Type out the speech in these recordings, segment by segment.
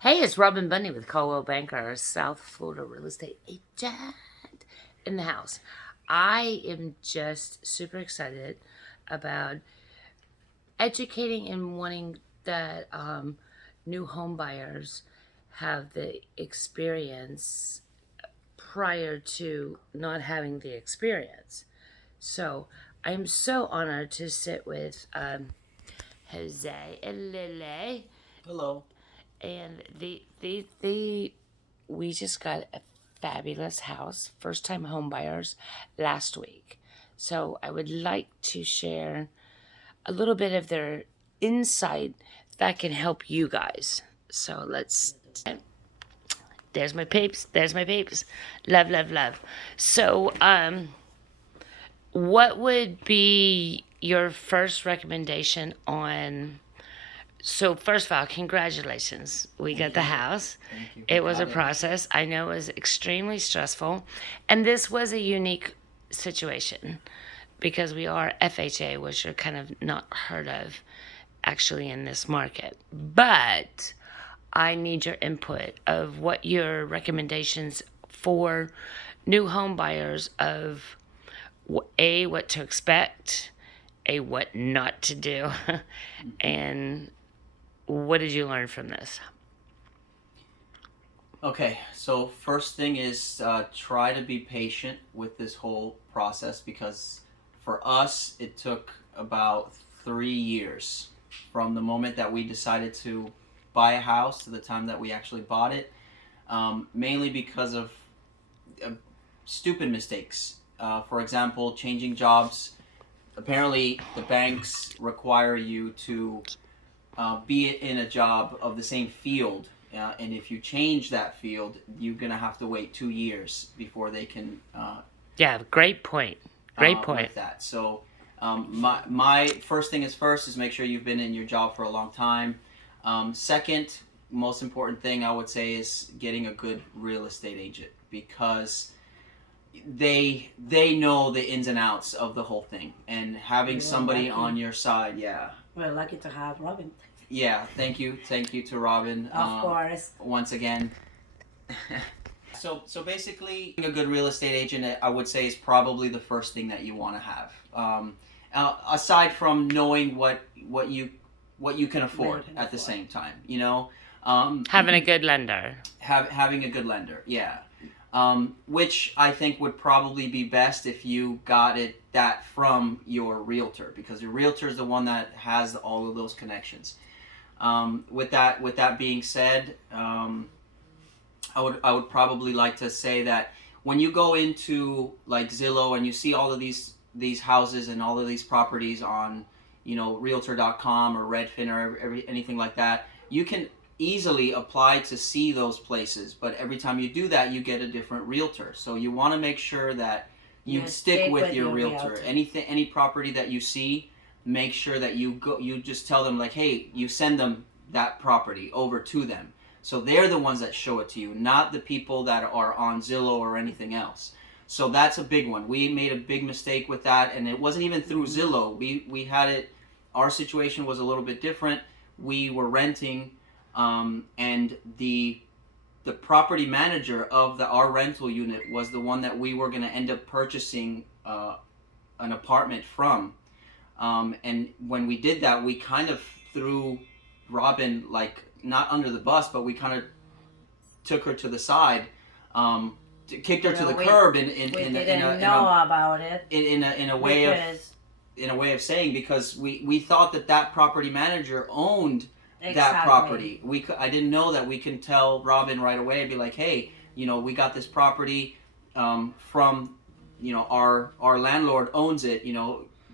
Hey, it's Robin Bundy with Coldwell Banker, South Florida real estate agent in the house. I am just super excited about educating and wanting that new home buyers have the experience prior to not having the experience. So I'm so honored to sit with Jose and Lele. Hello. And we just got a fabulous house, first time home buyers last week. So I would like to share a little bit of their insight that can help you guys. So there's my peeps, there's my peeps. Love, love, love. So what would be your first recommendation on? So first of all, congratulations. We got the house. Thank you. It was a process. I know it was extremely stressful. And this was a unique situation because we are FHA, which are kind of not heard of actually in this market. But I need your input of what your recommendations for new home buyers of A, what to expect, A, what not to do, and what did you learn from this? Okay, so first thing is try to be patient with this whole process because for us it took about 3 years from the moment that we decided to buy a house to the time that we actually bought it, mainly because of uh, stupid mistakes. For example, changing jobs. Apparently, the banks require you to be in a job of the same field. And if you change that field, you're gonna have to wait 2 years before they can Yeah, great point. Great point. with that. So my first thing is first is make sure you've been in your job for a long time. Second, most important thing I would say is getting a good real estate agent because they know the ins and outs of the whole thing, and having somebody on your side. Yeah. We're lucky to have Robin. Yeah, thank you to Robin. Of course. Once again. So basically, a good real estate agent, I would say, is probably the first thing that you want to have. Aside from knowing what you can afford at the same time, Having a good lender. having a good lender, yeah. Which I think would probably be best if you got that from your realtor, because your realtor is the one that has all of those connections. With that being said, I would probably like to say that when you go into like Zillow and you see all of these houses and all of these properties on Realtor.com or Redfin or anything like that, you can easily apply to see those places. But every time you do that, you get a different realtor. So you want to make sure that you stick with your realtor. Any property that you see, make sure that you just tell them like, hey, you send them that property over to them. So they're the ones that show it to you, not the people that are on Zillow or anything else. So that's a big one. We made a big mistake with that, and it wasn't even through Zillow. We had it. Our situation was a little bit different. We were renting, and the property manager of our rental unit was the one that we were going to end up purchasing an apartment from. And when we did that, we kind of threw Robin, like, not under the bus, but we kind of took her to the side, kicked her to the curb we didn't know about it in a way of saying, because we thought that property manager owned that property. I didn't know that. We can tell Robin right away and be like, hey, we got this property from our landlord owns it.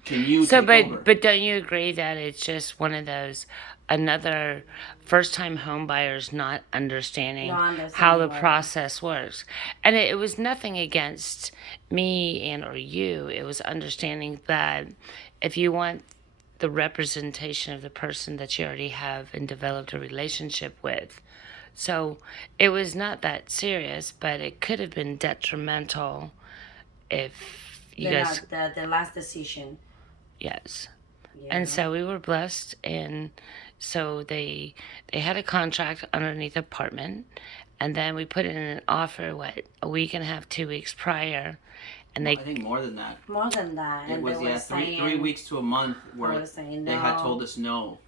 Can you take over? But don't you agree that it's just one of those another first time home buyers not understanding how the process works? And it was nothing against me and or you. It was understanding that if you want the representation of the person that you already have and developed a relationship with. So it was not that serious, but it could have been detrimental if you guys. The last decision. Yes. And so we were blessed, and So they had a contract underneath the apartment, and then we put in an offer a week and a half, 2 weeks prior, and I think more than that. More than that. It And was they were saying, 3 weeks to a month where was saying they had no. told us no.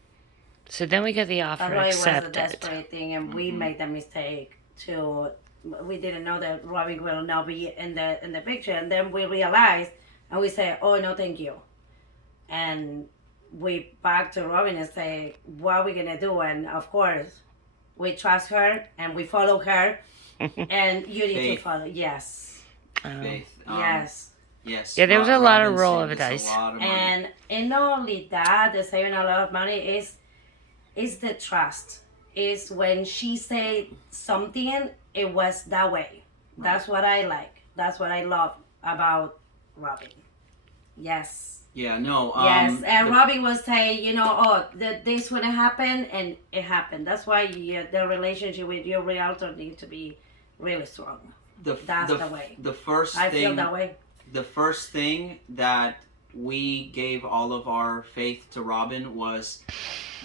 So then we got the offer Although it was a accepted. desperate thing, and we made the mistake to. We didn't know that Robin will not be in the picture, and then we realized, and we said, "Oh no, thank you," and we back to Robin and say, "What are we gonna do?" And of course, we trust her and we follow her, and you need Faith. to follow. Yes, Faith. yes. Yes. Yeah, there was a lot of Robin roll saved of us a dice. lot of money. And not only that, the saving a lot of money is the trust. Is when she said something, it was that way. That's what I like. That's what I love about Robin. Yes. Yeah, no. Yes, and Robin will say, this wouldn't happen, and it happened. That's why the relationship with your realtor needs to be really strong. That's the way. The first I thing, feel that way. The first thing that we gave all of our faith to Robin was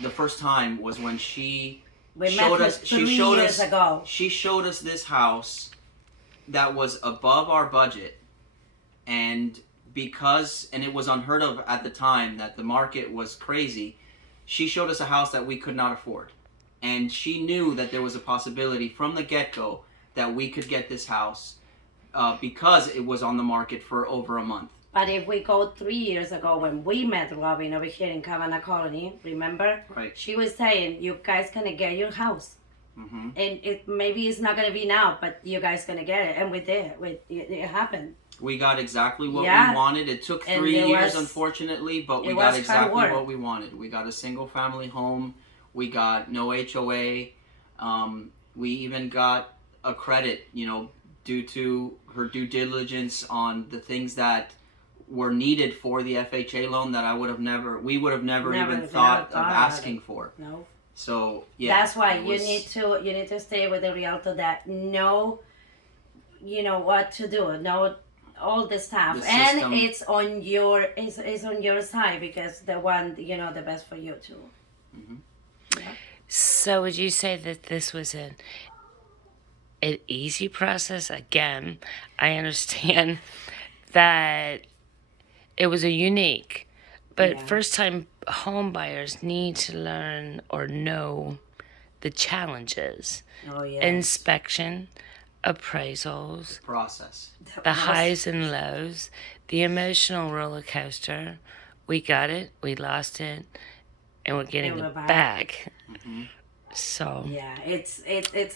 the first time was when she We showed met us. 3 She showed years us. ago. She showed us this house that was above our budget, and and it was unheard of at the time that the market was crazy. She showed us a house that we could not afford, and she knew that there was a possibility from the get-go that we could get this house because it was on the market for over a month. But if we go 3 years ago when we met Robin over here in Kavanagh Colony, remember? Right. She was saying, you guys gonna get your house. Mm-hmm. And maybe it's not gonna be now, but you guys gonna get it. And we did. It happened. We got exactly what we Yeah. wanted. It took And 3 it years, was- unfortunately, but we it got was exactly hard work. what we wanted. We got a single-family home. We got no HOA. We even got a credit, due to her due diligence on the things that were needed for the FHA loan that we would have never even thought of asking for. No. So yeah, That's why you need to stay with a realtor that know what to do, know all the stuff, The and system. it's on your side because the one the best for you too. So would you say that this was an easy process? Again, I understand that it was a unique, but Yeah. first-time home buyers need to learn or know the challenges. Oh yeah. Inspection, appraisals, process. the highs and lows, the emotional roller coaster. We got it, we lost it, and we're getting And it we're back. Mm-hmm. So Yeah, it's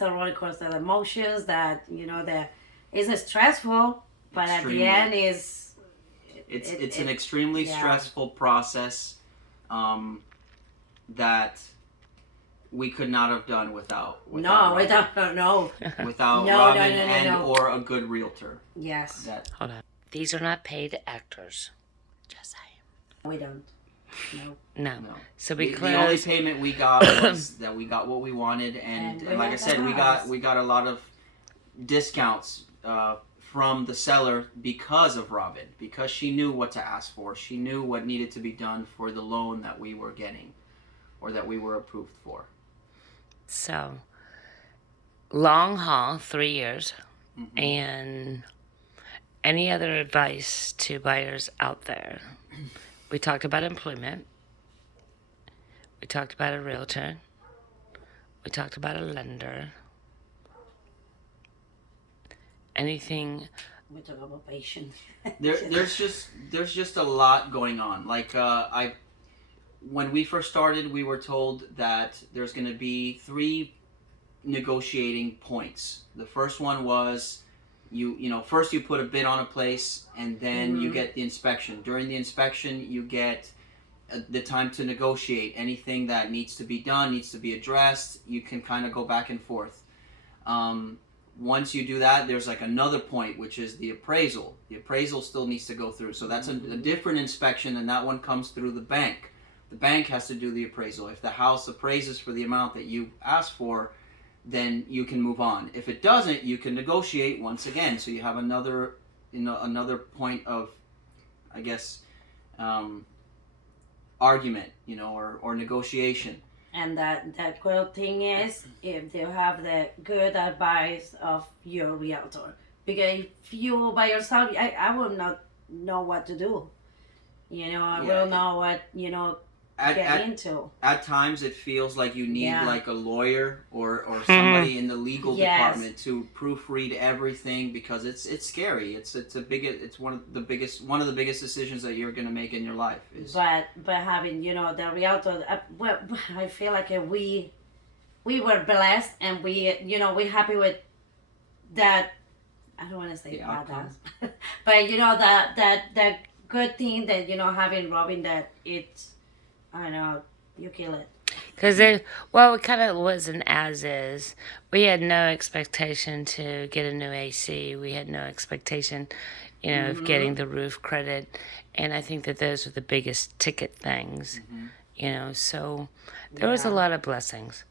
a roller coaster of emotions that that is stressful, but Extremely. at the end It's an extremely yeah. stressful process that we could not have done without no, Robin. no. Without No, Robin no, and no. or a good realtor. Yes, That hold on. These are not paid actors. Just saying. we don't. No. No. no. So we The only closed. payment we got was that we got what we wanted, and And we like I got the said, house. we got a lot of discounts from the seller because of Robin, because she knew what to ask for. She knew what needed to be done for the loan that we were getting, or that we were approved for. So long haul, 3 years. Mhm. And any other advice to buyers out there? We talked about employment. We talked about a realtor. We talked about a lender. Anything? We talk about patience. There's just a lot going on. Like when we first started, we were told that there's going to be 3 negotiating points. The first one was first you put a bid on a place, and then you get the inspection. During the inspection, you get the time to negotiate. Anything that needs to be done, needs to be addressed, you can kind of go back and forth. Once you do that, there's like another point, which is the appraisal. The appraisal still needs to go through. So that's a different inspection, and that one comes through the bank. The bank has to do the appraisal. If the house appraises for the amount that you asked for, then you can move on. If it doesn't, you can negotiate once again. So you have another point of, I guess, argument, or negotiation. And that good thing is if you have the good advice of your realtor. Because if you by yourself, I will not know what to do. I Yeah, will know what, at, get at into. at times it feels like you need Yeah. like a lawyer or somebody in the legal Yes. department to proofread everything because it's scary. It's one of the biggest decisions that you're gonna make in your life is But having, the realtor, well, I feel like we were blessed, and we happy with that. I don't want to say the outcome. badass, but that good thing that having Robin, that it's, I don't know, you kill it. Because it kind of was an as is. We had no expectation to get a new AC. We had no expectation, of getting the roof credit. And I think that those were the biggest ticket things, So there was a Yeah. lot of blessings.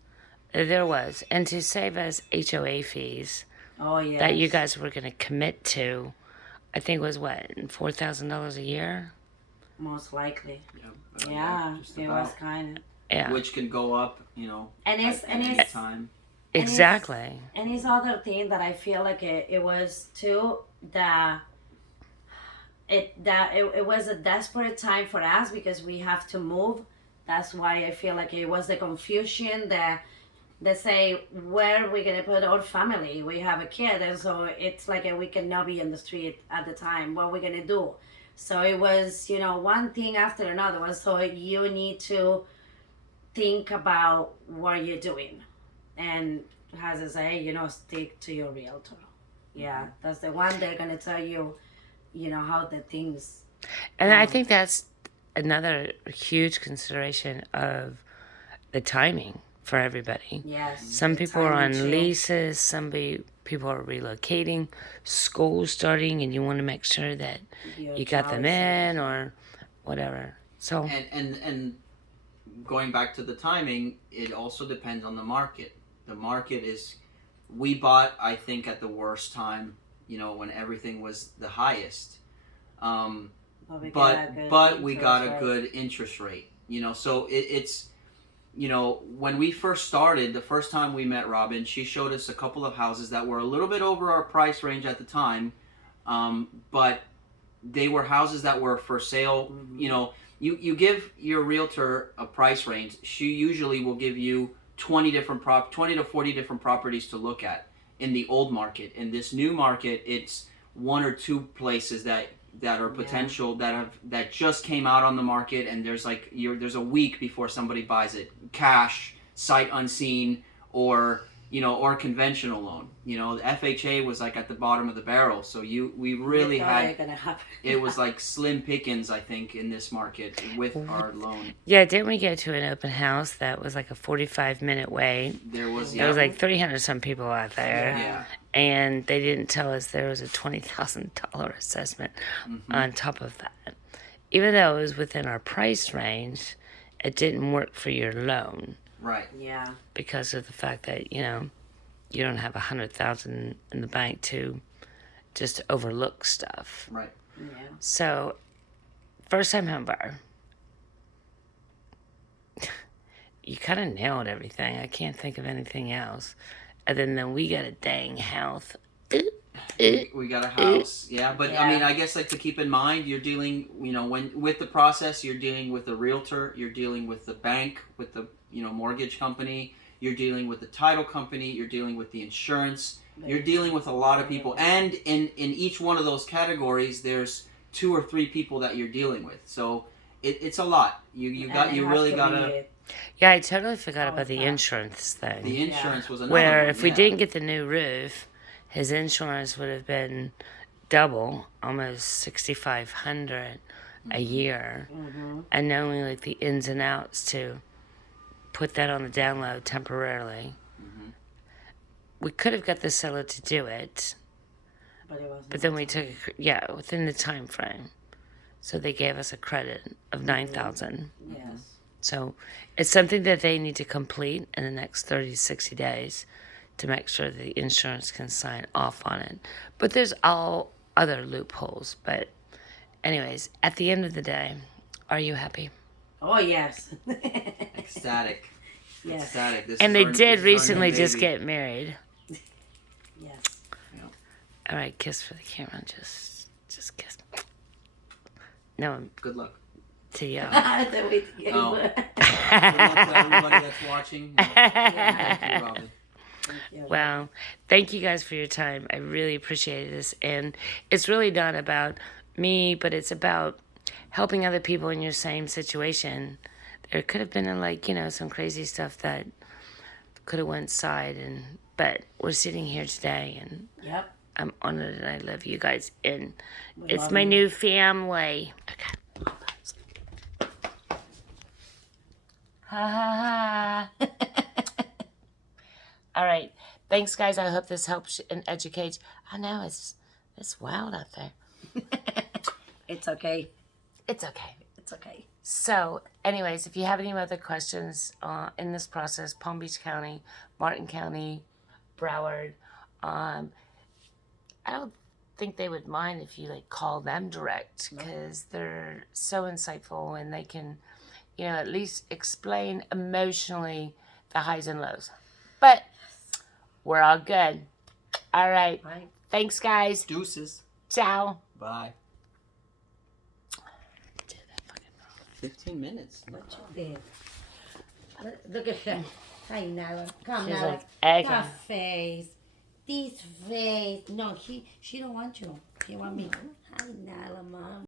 There was. And to save us HOA fees Oh yeah. that you guys were going to commit to, I think was what, $4,000 a year? Most likely. Yeah, Yeah, just it about. was kind of. Yeah. Which can go up, And it's at and any it's time. Exactly. and it's other thing that I feel like it was too, that it was a desperate time for us because we have to move. That's why I feel like it was the confusion that they say, where are we gonna put our family? We have a kid, and so it's like we cannot be in the street at the time. What are we gonna do? So it was, one thing after another. So you need to think about what you're doing, and as I say, stick to your realtor. Yeah, that's the one they're gonna tell you, how the things. And I think that's another huge consideration of the timing for everybody. Yes. Some the people are timing on too. leases, people are relocating, school starting, and you want to make sure that Your you got them choices. in or whatever. So, And going back to the timing, it also depends on the market. The market is, we bought, I think, at the worst time, when everything was the highest. But we got a good interest rate. So it's when we first started, the first time we met Robin, she showed us a couple of houses that were a little bit over our price range at the time, but they were houses that were for sale. You give your realtor a price range, she usually will give you 20 to 40 different properties to look at. In the old market, in this new market, it's one or two places that are potential that just came out on the market, and there's there's a week before somebody buys it, cash, sight unseen, or or conventional loan. The FHA was like at the bottom of the barrel, so we really had it was like slim pickings, I think, in this market with our loan. yeah, didn't we go to an open house that was like a 45-minute wait? There was There was like 300 some people out there. yeah. And they didn't tell us there was a $20,000 assessment on top of that. Even though it was within our price range, it didn't work for your loan Right. Yeah. because of the fact that, you don't have $100,000 in the bank to just overlook stuff. Right. Yeah. So, first time home buyer. You kind of nailed everything. I can't think of anything else. Other than we got a dang house. We got a house, yeah. But I Yeah. mean, I guess to keep in mind, you're dealing, when with the process, you're dealing with the realtor, you're dealing with the bank, with the mortgage company, you're dealing with the title company, you're dealing with the insurance, you're dealing with a lot of people, and in each one of those categories, there's 2 or 3 people that you're dealing with. So it's a lot. You really gotta. Yeah, I totally forgot Oh, about the crap. insurance thing. The insurance was another Where one, if we yeah. didn't get the new roof, his insurance would have been double, almost $6,500 a year, and knowing like the ins and outs to put that on the download temporarily. We could have got the seller to do it, But it wasn't. but then we took within the time frame, so they gave us a credit of $9,000. Yes. So it's something that they need to complete in the next 30 to 60 days to make sure the insurance can sign off on it. But there's all other loopholes. But anyways, at the end of the day, are you happy? Oh yes. Ecstatic. Yes. Ecstatic. This And is they our- did this is our new recently just baby. get married. Yes. All right, kiss for the camera. Just kiss. No, Good luck. to y'all. That we get Oh. it. Good luck to everybody that's watching. Thank you, Robin. Well, thank you guys for your time. I really appreciate this. And it's really not about me, but it's about helping other people in your same situation. There could have been some crazy stuff that could have went side, but we're sitting here today, and Yep. I'm honored, and I love you guys, and We it's love my you. new family. Okay. Ha ha ha. All right. Thanks, guys. I hope this helps and educates. I know it's wild out there. It's okay. It's okay. It's okay. So, anyways, if you have any other questions in this process, Palm Beach County, Martin County, Broward, I don't think they would mind if you call them direct, because they're so insightful, and they can, at least explain emotionally the highs and lows. But we're all good. All right. Right. Thanks, guys. Deuces. Ciao. Bye. 15 minutes. What you did? Look at her. Hi, Nyla. Come, She's Nyla. like, egg. That face. This face. No, she don't want you. She want me. Hi, Nyla, mom.